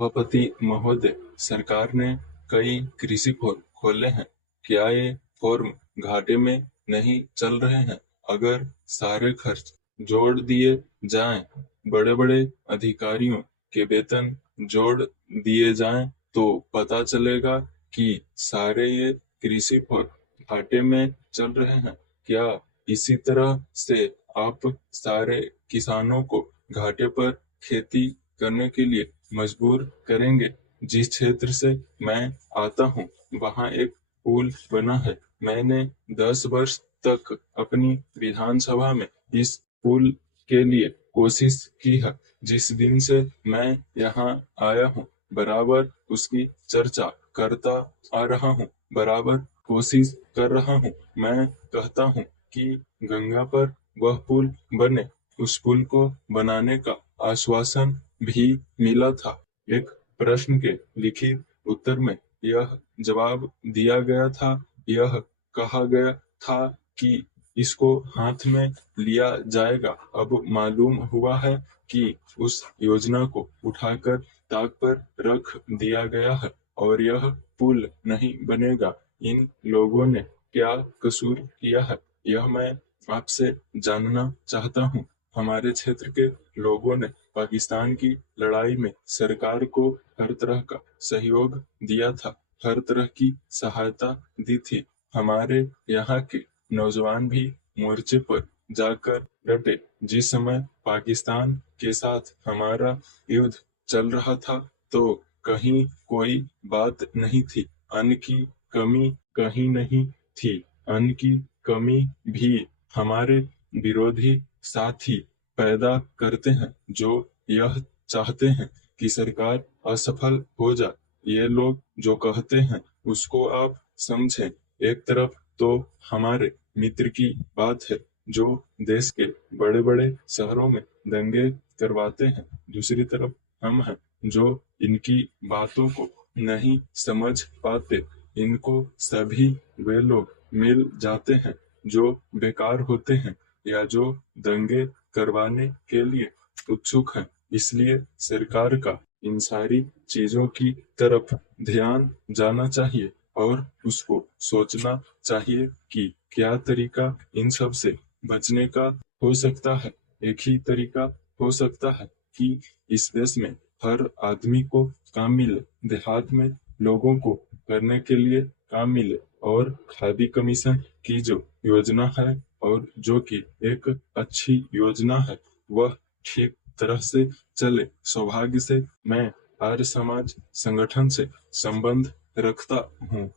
सभापति महोदय, सरकार ने कई कृषि फॉर्म खोले हैं। क्या ये फॉर्म घाटे में नहीं चल रहे हैं? अगर सारे खर्च जोड़ दिए जाएं, बड़े-बड़े अधिकारियों के वेतन जोड़ दिए जाएं, तो पता चलेगा कि सारे ये कृषि फॉर्म घाटे में चल रहे हैं। क्या इसी तरह से आप सारे किसानों को घाटे पर खेती करने के लिए मजबूर करेंगे? जिस क्षेत्र से मैं आता हूँ, वहाँ एक पुल बना है। मैंने 10 वर्ष तक अपनी विधानसभा में इस पुल के लिए कोशिश की है। जिस दिन से मैं यहाँ आया हूँ, बराबर उसकी चर्चा करता आ रहा हूँ, बराबर कोशिश कर रहा हूँ। मैं कहता हूँ कि गंगा पर वह पुल बने। उस पुल को बनाने का आश्वासन भी मिला था। एक प्रश्न के लिखित उत्तर में यह जवाब दिया गया था। यह कहा गया था कि इसको हाथ में लिया जाएगा। अब मालूम हुआ है कि उस योजना को उठाकर ताक पर रख दिया गया है और यह पुल नहीं बनेगा। इन लोगों ने क्या कसूर किया है, यह मैं आपसे जानना चाहता हूँ। हमारे क्षेत्र के लोगों ने पाकिस्तान की लड़ाई में सरकार को हर तरह का सहयोग दिया था, हर तरह की सहायता दी थी। हमारे यहाँ के नौजवान भी मोर्चे पर जाकर डटे। जिस समय पाकिस्तान के साथ हमारा युद्ध चल रहा था, तो कहीं कोई बात नहीं थी, अन्न की कमी कहीं नहीं थी। अन्न की कमी भी हमारे विरोधी साथी पैदा करते हैं, जो यह चाहते हैं कि सरकार असफल हो जाए। ये लोग जो कहते हैं उसको आप समझें। एक तरफ तो हमारे मित्र की बात है जो देश के बड़े-बड़े शहरों में दंगे करवाते हैं, दूसरी तरफ हम हैं जो इनकी बातों को नहीं समझ पाते। इनको सभी वे लोग मिल जाते हैं जो बेकार होते हैं या जो दंगे करवाने के लिए उत्सुक हैं। इसलिए सरकार का इन सारी चीजों की तरफ ध्यान जाना चाहिए और उसको सोचना चाहिए कि क्या तरीका इन सब से बचने का हो सकता है। एक ही तरीका हो सकता है कि इस देश में हर आदमी को काम मिले, देहात में लोगों को करने के लिए काम मिले और खादी कमीशन की जो योजना है और जो कि एक अच्छी योजना है, वह ठीक तरह से चले। सौभाग्य से मैं आर्य समाज संगठन से संबंध रखता हूँ।